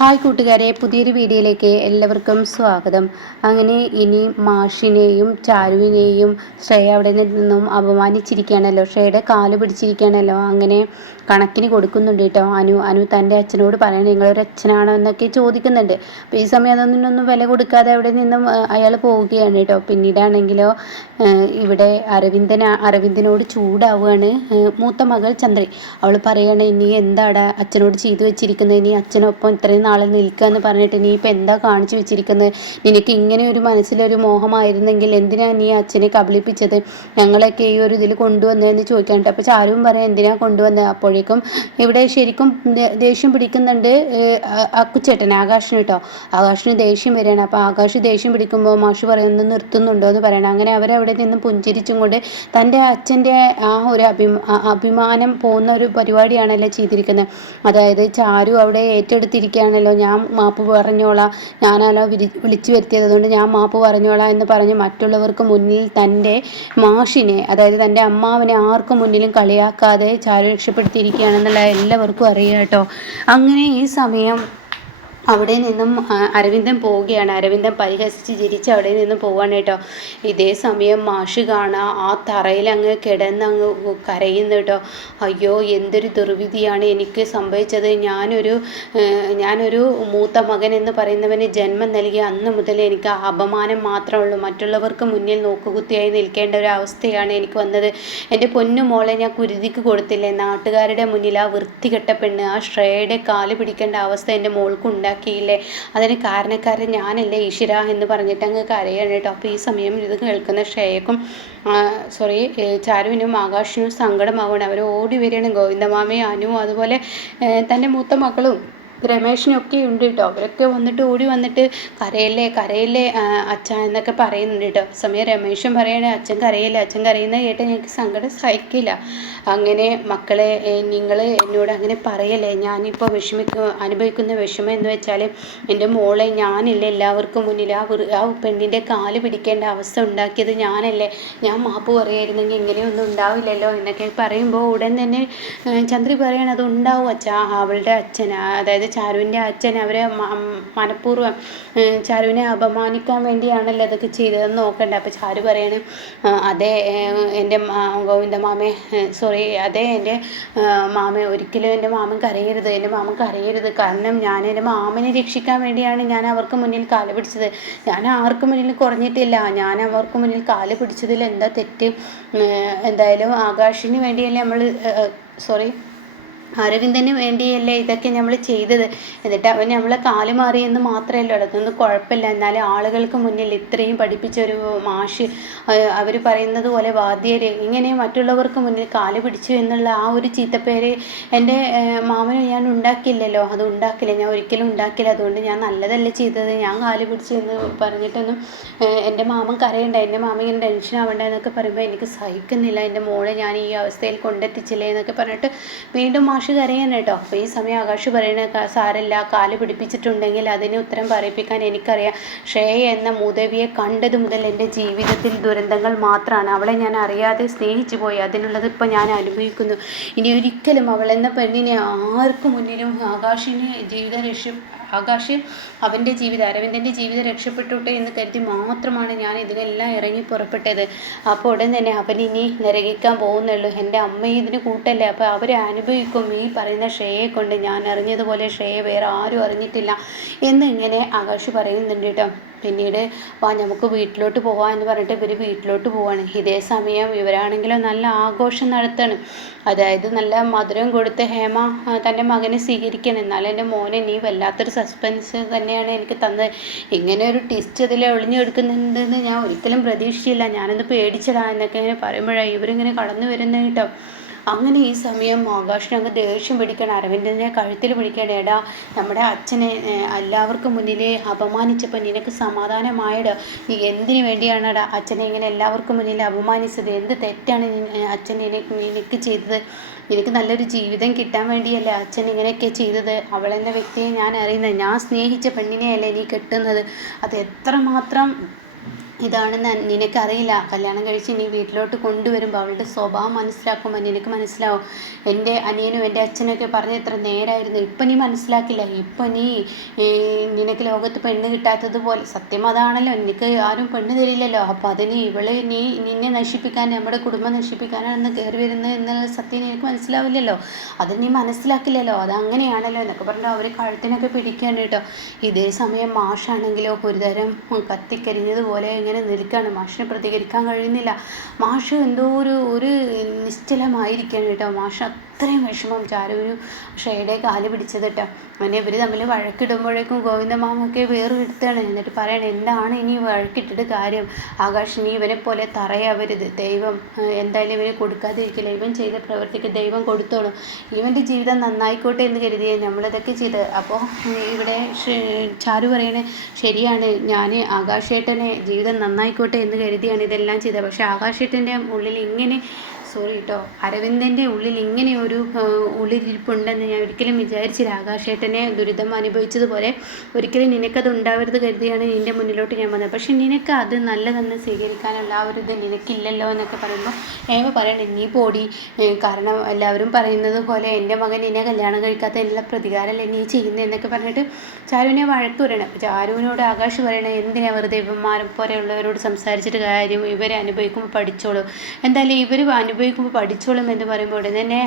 Hi കൂട്ടുകാരെ, പുതിയൊരു വീഡിയോയിലേക്ക് എല്ലാവർക്കും സ്വാഗതം. അങ്ങനെ ഇനി മാഷിനെയും ചാരുവിനെയും ശ്രേയ അവിടെ നിന്നും അപമാനിച്ചിരിക്കുകയാണല്ലോ, ശ്രേയയുടെ കാല് പിടിച്ചിരിക്കുകയാണല്ലോ. അങ്ങനെ കണക്കിന് കൊടുക്കുന്നുണ്ട് കേട്ടോ. അനു തൻ്റെ അച്ഛനോട് പറയണം, നിങ്ങളൊരു അച്ഛനാണോ എന്നൊക്കെ ചോദിക്കുന്നുണ്ട്. അപ്പോൾ ഈ സമയം അതൊന്നും വില കൊടുക്കാതെ അവിടെ നിന്നും അയാൾ പോവുകയാണ് കേട്ടോ. പിന്നീടാണെങ്കിലോ ഇവിടെ അരവിന്ദനോട് ചൂടാവുകയാണ് മൂത്ത മകൾ ചന്ദ്രി. അവൾ പറയാണ്, നീ എന്താടാ അച്ഛനോട് ചെയ്തു വെച്ചിരിക്കുന്നത്? നീ അച്ഛനൊപ്പം ഇത്രയും നാളെ നിൽക്കുക എന്ന് പറഞ്ഞിട്ട് നീ ഇപ്പം എന്താ കാണിച്ചു വെച്ചിരിക്കുന്നത്? നിനക്ക് ഇങ്ങനെ ഒരു മനസ്സിലൊരു മോഹമായിരുന്നെങ്കിൽ എന്തിനാ നീ അച്ഛനെ കബളിപ്പിച്ചത്? ഞങ്ങളൊക്കെ ഈ ഒരു ഇതിൽ കൊണ്ടുവന്നതെന്ന് ചോദിക്കാനുണ്ട്. അപ്പോൾ ചാരുവും പറയാം, എന്തിനാ കൊണ്ടുവന്നത്? അപ്പോഴേക്കും ഇവിടെ ശരിക്കും ദേഷ്യം പിടിക്കുന്നുണ്ട് അക്കുച്ചേട്ടൻ, ആകാശിന് കേട്ടോ. ആകാശിന് ദേഷ്യം വരികയാണ്. അപ്പോൾ ആകാശ് ദേഷ്യം പിടിക്കുമ്പോൾ മാഷ് പറയുന്നത് നിർത്തുന്നുണ്ടോ എന്ന് പറയണം. അങ്ങനെ അവരവിടെ നിന്ന് പുഞ്ചിരിച്ചും കൊണ്ട് തൻ്റെ അച്ഛൻ്റെ ആ ഒരു അഭിമാനം പോകുന്ന ഒരു പരിപാടിയാണല്ലോ ചെയ്തിരിക്കുന്നത്. അതായത് ചാരു അവിടെ ഏറ്റെടുത്തിരിക്കുകയാണല്ലോ, ഞാൻ മാപ്പ് പറഞ്ഞോളാം, ഞാനാലോ വിളിച്ചു വരുത്തിയത്, അതുകൊണ്ട് ഞാൻ മാപ്പ് പറഞ്ഞോളാം എന്ന് പറഞ്ഞ് മറ്റുള്ളവർക്ക് മുന്നിൽ തൻ്റെ മാഷിനെ, അതായത് തൻ്റെ അമ്മാവനെ ആർക്കും മുന്നിലും കളിയാക്കാതെ ചാരു രക്ഷപ്പെടുത്തിയിരിക്കുകയാണെന്നുള്ള എല്ലാവർക്കും അറിയാം കേട്ടോ. അങ്ങനെ ഈ സമയം അവിടെ നിന്നും അരവിന്ദൻ പോവുകയാണ്. അരവിന്ദൻ പരിഹസിച്ച് ചിരിച്ച് അവിടെ നിന്നും പോവാണ് കേട്ടോ. ഇതേ സമയം മാഷ് കാണാം ആ തറയിൽ അങ്ങ് കിടന്നങ്ങ് കരയുന്നു കേട്ടോ. അയ്യോ, എന്തൊരു ദുർവിധിയാണ് എനിക്ക് സംഭവിച്ചത്. ഞാനൊരു മൂത്ത മകൻ എന്ന് പറയുന്നവന് ജന്മം നൽകിയ അന്ന് മുതൽ എനിക്ക് അപമാനം മാത്രമേ ഉള്ളൂ. മറ്റുള്ളവർക്ക് മുന്നിൽ നോക്കുകുത്തിയായി നിൽക്കേണ്ട ഒരു അവസ്ഥയാണ് എനിക്ക് വന്നത്. എൻ്റെ പൊന്നു മോളെ ഞാൻ കുരുതിക്ക് കൊടുത്തില്ലേ? നാട്ടുകാരുടെ മുന്നിൽ ആ വൃത്തികെട്ട പെണ്ണ്, ആ ശ്രേയയുടെ കാല് പിടിക്കേണ്ട അവസ്ഥ എൻ്റെ മോൾക്കുണ്ടാക്കി ില്ലേ അതിന് കാരണക്കാരൻ ഞാനല്ലേ ഈശ്വര എന്ന് പറഞ്ഞിട്ട് അങ്ങ് കരയാണ് കേട്ടോ. അപ്പോൾ ഈ സമയം ഇത് കേൾക്കുന്ന ശ്രേയക്കും ചാരുവിനും ആകാശിനും സങ്കടമാവുകയാണ്. അവർ ഓടി വരികയാണ്. ഗോവിന്ദമാമയും അനുവും അതുപോലെ തൻ്റെ മൂത്ത മക്കളും രമേശിനൊക്കെ ഉണ്ട് കേട്ടോ. അവരൊക്കെ ഓടി വന്നിട്ട് കരയല്ലേ അച്ഛ എന്നൊക്കെ പറയുന്നുണ്ട് കേട്ടോ. സമയം രമേശും പറയണേ, അച്ഛൻ കരയുന്ന കേട്ട് ഞങ്ങൾക്ക് സങ്കടം സഹിക്കില്ല. അങ്ങനെ മക്കളെ, നിങ്ങൾ എന്നോട് അങ്ങനെ പറയല്ലേ. ഞാനിപ്പോൾ അനുഭവിക്കുന്ന വിഷമം എന്ന് വെച്ചാൽ എൻ്റെ മോളെ ഞാനല്ലേ എല്ലാവർക്കും മുന്നിൽ ആ പെണ്ണിൻ്റെ കാല് പിടിക്കേണ്ട അവസ്ഥ ഉണ്ടാക്കിയത് ഞാനല്ലേ. ഞാൻ മാപ്പ് പറയായിരുന്നെങ്കിൽ ഇങ്ങനെയൊന്നും ഉണ്ടാവില്ലല്ലോ എന്നൊക്കെ പറയുമ്പോൾ ഉടൻ തന്നെ ചന്ദ്രി പറയണം, അത് ഉണ്ടാവും അച്ഛാ. അവളുടെ അച്ഛൻ, അതായത് ചാരുവിൻ്റെ അച്ഛൻ, അവരെ മനഃപൂർവ്വം ചാരുവിനെ അപമാനിക്കാൻ വേണ്ടിയാണല്ലോ അതൊക്കെ ചെയ്തതെന്ന് നോക്കണ്ട. അപ്പോൾ ചാരു പറയണം, അതെ എൻ്റെ ഗോവിന്ദമാമേ, അതെ എൻ്റെ മാമ, ഒരിക്കലും എൻ്റെ മാമൻ കരയരുത്. കാരണം ഞാൻ എൻ്റെ മാമനെ രക്ഷിക്കാൻ വേണ്ടിയാണ് ഞാൻ അവർക്ക് മുന്നിൽ കാല് പിടിച്ചത്. ഞാൻ ആർക്കും മുന്നിൽ കുറഞ്ഞിട്ടില്ല. ഞാൻ അവർക്ക് മുന്നിൽ കാല് പിടിച്ചതിൽ എന്താ തെറ്റ്? എന്തായാലും ആകാശിന് വേണ്ടിയല്ലേ അരവിന്ദന് വേണ്ടിയല്ലേ ഇതൊക്കെ നമ്മൾ ചെയ്തത്. എന്നിട്ട് അവൻ നമ്മളെ കാല് മാറിയെന്ന് മാത്രമല്ല, അതൊന്നും കുഴപ്പമില്ല. എന്നാലും ആളുകൾക്ക് മുന്നിൽ ഇത്രയും പഠിപ്പിച്ചൊരു മാഷ്, അവർ പറയുന്നത് പോലെ വാദ്യര്, ഇങ്ങനെ മറ്റുള്ളവർക്ക് മുന്നിൽ കാല് പിടിച്ചു എന്നുള്ള ആ ഒരു ചീത്തപ്പേര് എൻ്റെ മാമന് ഞാൻ ഉണ്ടാക്കില്ലല്ലോ. അത് ഉണ്ടാക്കില്ല, ഞാൻ ഒരിക്കലും ഉണ്ടാക്കില്ല. അതുകൊണ്ട് ഞാൻ നല്ലതല്ലേ ചെയ്തത്, ഞാൻ കാല് പിടിച്ചു എന്ന് പറഞ്ഞിട്ടൊന്നും എൻ്റെ മാമൻ കരയണ്ട, എൻ്റെ മാമൻ ഇങ്ങനെ ടെൻഷൻ ആവണ്ട എന്നൊക്കെ പറയുമ്പോൾ എനിക്ക് സഹിക്കുന്നില്ല. എൻ്റെ മോളെ ഞാൻ ഈ അവസ്ഥയിൽ കൊണ്ടെത്തിച്ചില്ലേ എന്നൊക്കെ പറഞ്ഞിട്ട് വീണ്ടും മാഷ് കരയാണ് കേട്ടോ. അപ്പോൾ ഈ സമയം ആകാശ് പറയണ, സാരല്ല, കാല് പിടിപ്പിച്ചിട്ടുണ്ടെങ്കിൽ അതിന് ഉത്തരം പറയിപ്പിക്കാൻ എനിക്കറിയാം. ശ്രേയ എന്ന മൂദേവിയെ കണ്ടത് മുതൽ എൻ്റെ ജീവിതത്തിൽ ദുരന്തങ്ങൾ മാത്രമാണ്. അവളെ ഞാൻ അറിയാതെ സ്നേഹിച്ചു പോയി. അതിനുള്ളത് ഇപ്പോൾ ഞാൻ അനുഭവിക്കുന്നു. ഇനി ഒരിക്കലും അവളെന്ന പെണ്ണിനെ ആർക്കു മുന്നിലും ആകാശ് അവൻ്റെ അരവിന്ദൻ്റെ ജീവിതം രക്ഷപ്പെട്ടോട്ടെ എന്ന് കരുതി മാത്രമാണ് ഞാൻ ഇതിനെല്ലാം ഇറങ്ങി പുറപ്പെട്ടത്. അപ്പോൾ ഉടൻ തന്നെ അവനിനി നരകിക്കാൻ പോകുന്നുള്ളൂ. എൻ്റെ അമ്മ ഇതിന് കൂട്ടല്ലേ, അപ്പോൾ അവർ അനുഭവിക്കും. ഈ പറയുന്ന ശ്രേയയെ കൊണ്ട് ഞാൻ അറിഞ്ഞതുപോലെ ശ്രേയ വേറെ ആരും അറിഞ്ഞിട്ടില്ല എന്നിങ്ങനെ ആകാശ് പറയുന്നുണ്ട് കേട്ടോ. പിന്നീട് നമുക്ക് വീട്ടിലോട്ട് പോവാം എന്ന് പറഞ്ഞിട്ട് ഇവർ വീട്ടിലോട്ട് പോവാണ്. ഇതേ സമയം ഇവരാണെങ്കിലും നല്ല ആഘോഷം നടത്താണ്. അതായത് നല്ല മധുരം കൊടുത്ത് ഹേമ തൻ്റെ മകനെ സ്വീകരിക്കണം. എന്നാലും എൻ്റെ മോനെ നീ വല്ലാത്തൊരു സസ്പെൻസ് തന്നെയാണ് എനിക്ക് തന്നത്. ഇങ്ങനെ ഒരു ട്വിസ്റ്റ് അതിൽ ഒളിഞ്ഞെടുക്കുന്നുണ്ടെന്ന് ഞാൻ ഒരിക്കലും പ്രതീക്ഷിച്ചില്ല. ഞാനൊന്ന് പേടിച്ചടാ എന്നൊക്കെ ഇങ്ങനെ പറയുമ്പോഴാണ് ഇവരിങ്ങനെ കടന്നു വരുന്നത് കേട്ടോ. അങ്ങനെ ഈ സമയം ആകാശിനങ്ങ് ദേഷ്യം പിടിക്കണം. അരവിന്ദനെ കഴുത്തിൽ പിടിക്കണം. എടാ, നമ്മുടെ അച്ഛനെ എല്ലാവർക്കും മുന്നിലേ അപമാനിച്ചപ്പോൾ നിനക്ക് സമാധാനമായിട? നീ എന്തിനു വേണ്ടിയാണടാ അച്ഛനെ ഇങ്ങനെ എല്ലാവർക്കും മുന്നിൽ അപമാനിച്ചത്? എന്ത് തെറ്റാണ് അച്ഛൻ നിനക്ക് ചെയ്തത്? നിനക്ക് നല്ലൊരു ജീവിതം കിട്ടാൻ വേണ്ടിയല്ലേ അച്ഛൻ ഇങ്ങനെയൊക്കെ ചെയ്തത്? അവളെന്ന വ്യക്തിയെ ഞാൻ അറിയുന്നത്, ഞാൻ സ്നേഹിച്ച പെണ്ണിനെയല്ലേ നീ കെട്ടുന്നത്? അത് എത്രമാത്രം ഇതാണെന്ന് നിനക്കറിയില്ല. കല്യാണം കഴിച്ച് നീ വീട്ടിലോട്ട് കൊണ്ടുവരുമ്പോൾ അവളുടെ സ്വഭാവം മനസ്സിലാക്കുമ്പോൾ നിനക്ക് മനസ്സിലാവും. എൻ്റെ അനിയനും എൻ്റെ അച്ഛനൊക്കെ പറഞ്ഞ് ഇത്ര നേരായിരുന്നു. ഇപ്പം നീ മനസ്സിലാക്കില്ല. ഇപ്പം നീ നിനക്ക് ലോകത്ത് പെണ്ണ് കിട്ടാത്തതുപോലെ സത്യം അതാണല്ലോ. നിനക്ക് ആരും പെണ്ണ് തരില്ലല്ലോ. അപ്പോൾ അതിന് നിന്നെ നശിപ്പിക്കാൻ, നമ്മുടെ കുടുംബം നശിപ്പിക്കാനാണെന്ന് കയറി വരുന്നത് എന്നുള്ള സത്യം നിനക്ക് മനസ്സിലാവില്ലല്ലോ. അത് നീ മനസ്സിലാക്കില്ലല്ലോ. അതങ്ങനെയാണല്ലോ എന്നൊക്കെ പറഞ്ഞിട്ട് അവർ കഴുത്തിനൊക്കെ പിടിക്കുകയാണ് കേട്ടോ. ഇതേ സമയം മാഷാണെങ്കിലോ ഒരുതരം കത്തിക്കരിഞ്ഞതുപോലെ ഇങ്ങനെ നിൽക്കുകയാണ്. മാഷിനെ പ്രതികരിക്കാൻ കഴിയുന്നില്ല. മാഷ് എന്തോ ഒരു നിശ്ചലമായിരിക്കുകയാണ് കേട്ടോ. മാഷ് അത്രയും വിഷമം ചാരുവിന് ഷേയുടെ കാല് പിടിച്ചത് കേട്ടോ. അങ്ങനെ ഇവർ തമ്മിൽ വഴക്കിടുമ്പോഴേക്കും ഗോവിന്ദമാമൊക്കെ വേറെടുത്താണ്. എന്നിട്ട് പറയണം, എന്താണ് ഇനി വഴക്കിട്ടിട്ട് കാര്യം? ആകാശ്, നീ ഇവനെ പോലെ തറയാവരുത്. ദൈവം എന്തായാലും ഇവന് കൊടുക്കാതിരിക്കില്ല. ഇവൻ ചെയ്ത പ്രവൃത്തിക്ക് ദൈവം കൊടുത്തോളും. ഇവൻ്റെ ജീവിതം നന്നായിക്കോട്ടെ എന്ന് കരുതിയേ നമ്മളിതൊക്കെ ചെയ്ത്. അപ്പോൾ ഇവിടെ ചാരു പറയണേ, ശരിയാണ്, ഞാൻ ആകാശേട്ടനെ ജീവിതം നന്നായിക്കോട്ടെ എന്ന് കരുതിയാണ് ഇതെല്ലാം ചെയ്തത്. പക്ഷേ ആകാശേട്ടൻ്റെ ഉള്ളിൽ ഇങ്ങനെ അരവിന്ദൻ്റെ ഉള്ളിൽ ഇങ്ങനെ ഒരു ഉള്ളിലിരിപ്പുണ്ടെന്ന് ഞാൻ ഒരിക്കലും വിചാരിച്ചില്ല. ആകാശേട്ടനെ ദുരിതം അനുഭവിച്ചതുപോലെ ഒരിക്കലും നിനക്കത് ഉണ്ടാവരുത് കരുതിയാണ് നിൻ്റെ മുന്നിലോട്ട് ഞാൻ വന്നത്. പക്ഷെ നിനക്ക് അത് നല്ലതെന്ന് സ്വീകരിക്കാനുള്ള ആ ഒരു ഇത് നിനക്കില്ലല്ലോ എന്നൊക്കെ പറയുമ്പോൾ പറയണേ, നീ പോടി. കാരണം എല്ലാവരും പറയുന്നത് പോലെ എൻ്റെ മകൻ നിന്നെ കല്യാണം കഴിക്കാത്തതിനുള്ള പ്രതികാരമല്ലേ നീ ചെയ്യുന്നത് എന്നൊക്കെ പറഞ്ഞിട്ട് ചാരുവിനെ വഴക്ക് പറയണം. അപ്പോൾ ചാരുവിനോട് ആകാശ് പറയണേ, എന്തിനാ വെറുതെ ഇവന്മാരും പോലെയുള്ളവരോട് സംസാരിച്ചിട്ട് കാര്യം? ഇവരെ അനുഭവിക്കുമ്പോൾ പഠിച്ചോളൂ. എന്തായാലും ഇവർ അനുഭവിക്കുമ്പോൾ പഠിച്ചോളും എന്ന് പറയുമ്പോൾ ഉടനെ തന്നെ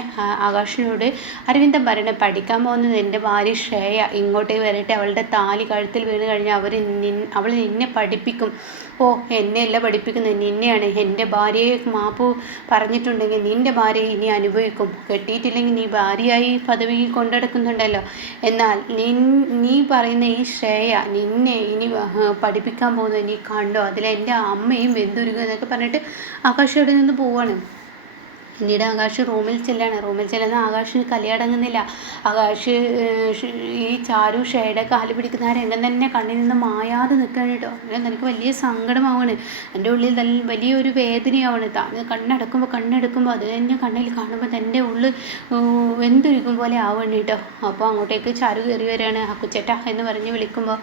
ആകാശിനോട് അരവിന്ദൻ പറയണേ, പഠിക്കാൻ പോകുന്നത് എൻ്റെ ഭാര്യ ശ്രേയ ഇങ്ങോട്ടേക്ക് വരട്ടെ. അവളുടെ താലി കഴുത്തിൽ വീണ് കഴിഞ്ഞാൽ അവൾ നിന്നെ പഠിപ്പിക്കും. ഓ, എന്നെയല്ല പഠിപ്പിക്കുന്നത്, നിന്നെയാണ്. എൻ്റെ ഭാര്യയെ മാപ്പ് പറഞ്ഞിട്ടുണ്ടെങ്കിൽ നിൻ്റെ ഭാര്യയെ ഇനി അനുഭവിക്കും. കെട്ടിയിട്ടില്ലെങ്കിൽ നീ ഭാര്യയായി പദവിയിൽ കൊണ്ടെടുക്കുന്നുണ്ടല്ലോ. എന്നാൽ നീ പറയുന്ന ഈ ശ്രേയ നിന്നെ ഇനി പഠിപ്പിക്കാൻ പോകുന്നത് നീ കണ്ടോ? അതിലെൻ്റെ അമ്മയും വെന്തുരുകും എന്നൊക്കെ പറഞ്ഞിട്ട് ആകാശ് അവിടെ നിന്ന് പോവാണ്. പിന്നീട് ആകാശ് റൂമിൽ ചെല്ലുന്ന ആകാശിന് കലിയടങ്ങുന്നില്ല. ആകാശ് ഈ ചാരു ഷേയുടെ കാല് പിടിക്കുന്ന ആ രംഗം തന്നെ കണ്ണിൽ നിന്ന് മായാതെ നിൽക്കുകയാണ് കേട്ടോ. അങ്ങനെ എനിക്ക് വലിയ സങ്കടമാവാണ്. എൻ്റെ ഉള്ളിൽ വലിയൊരു വേദനയാവാണ്. കണ്ണെടുക്കുമ്പോൾ അത് തന്നെ കണ്ണിൽ കാണുമ്പോൾ എൻ്റെ ഉള്ളിൽ വെന്തൊരുക്കും പോലെ ആവുകയാണ് കേട്ടോ. അപ്പോൾ അങ്ങോട്ടേക്ക് ചാരു കയറി വരികയാണ്. അക്കുച്ചേട്ടാ എന്ന് പറഞ്ഞ് വിളിക്കുമ്പോൾ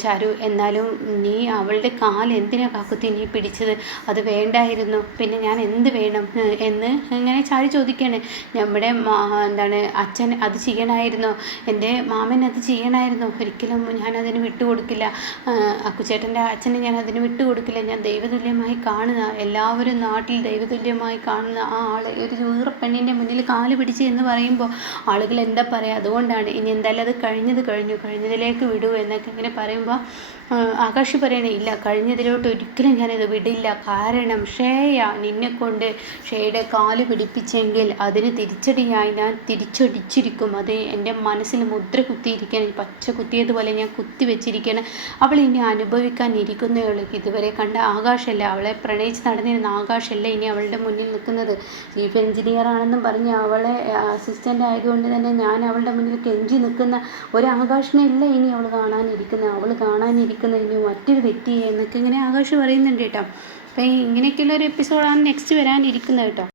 ചാരു, എന്നാലും നീ അവളുടെ കാല് എന്തിനാ കാക്കുത്തി നീ പിടിച്ചത്? അത് വേണ്ടായിരുന്നു. പിന്നെ ഞാൻ എന്ത് വേണം എന്ന് ഇങ്ങനെ ചാരു ചോദിക്കുകയാണ്. നമ്മുടെ അച്ഛൻ അത് ചെയ്യണമായിരുന്നോ? എൻ്റെ മാമൻ അത് ചെയ്യണമായിരുന്നോ? ഒരിക്കലും ഞാനതിന് വിട്ടുകൊടുക്കില്ല. അക്കുച്ചേട്ടൻ്റെ അച്ഛനെ ഞാൻ അതിന് വിട്ടുകൊടുക്കില്ല. ഞാൻ ദൈവതുല്യമായി കാണുന്ന, എല്ലാവരും നാട്ടിൽ ദൈവതുല്യമായി കാണുന്ന ആ ആൾ ഒരു വീറപ്പെണ്ണിൻ്റെ മുന്നിൽ കാല് പിടിച്ച് എന്ന് പറയുമ്പോൾ ആളുകൾ എന്താ പറയുക? അതുകൊണ്ടാണ്. ഇനി എന്തായാലും അത് കഴിഞ്ഞതിലേക്ക് വിടൂ എന്നൊക്കെ ഇങ്ങനെ പറയുമ്പോൾ ആകാശ് പറയണേ, ഇല്ല, കഴിഞ്ഞതിലോട്ട് ഒരിക്കലും ഞാനിത് വിടില്ല. കാരണം ഷേയ നിന്നെക്കൊണ്ട് ഷേയുടെ കാല് പിടിപ്പിച്ചെങ്കിൽ അതിന് തിരിച്ചടിയായി ഞാൻ തിരിച്ചടിച്ചിരിക്കും. അത് എൻ്റെ മനസ്സിൽ മുദ്ര കുത്തിയിരിക്കണം, പച്ച കുത്തിയതുപോലെ ഞാൻ കുത്തി വെച്ചിരിക്കണം. അവൾ ഇനി അനുഭവിക്കാൻ ഇരിക്കുന്നേ ഉള്ളൂ. ഇതുവരെ കണ്ട ആകാശല്ല, അവളെ പ്രണയിച്ച് നടന്നിരുന്ന ആകാശല്ല ഇനി അവളുടെ മുന്നിൽ നിൽക്കുന്നത്. ചീഫ് എഞ്ചിനീയർ ആണെന്നും പറഞ്ഞ് അവളെ അസിസ്റ്റൻ്റ് ആയതുകൊണ്ട് തന്നെ ഞാൻ അവളുടെ മുന്നിൽ കെഞ്ചി നിൽക്കുന്ന ഒരു ആകാശിനെ ഇല്ല ഇനി അവൾ കാണാനിരിക്കുന്നത്. അവൾ കാണാനിരിക്കുന്ന ഇനി മറ്റൊരു വ്യക്തിയെ എന്നൊക്കെ ഇങ്ങനെ ആകാശ് പറയുന്നുണ്ട് കേട്ടോ. അപ്പം ഇങ്ങനെയൊക്കെയുള്ള ഒരു എപ്പിസോഡാണ് നെക്സ്റ്റ് വരാനിരിക്കുന്നത് കേട്ടോ.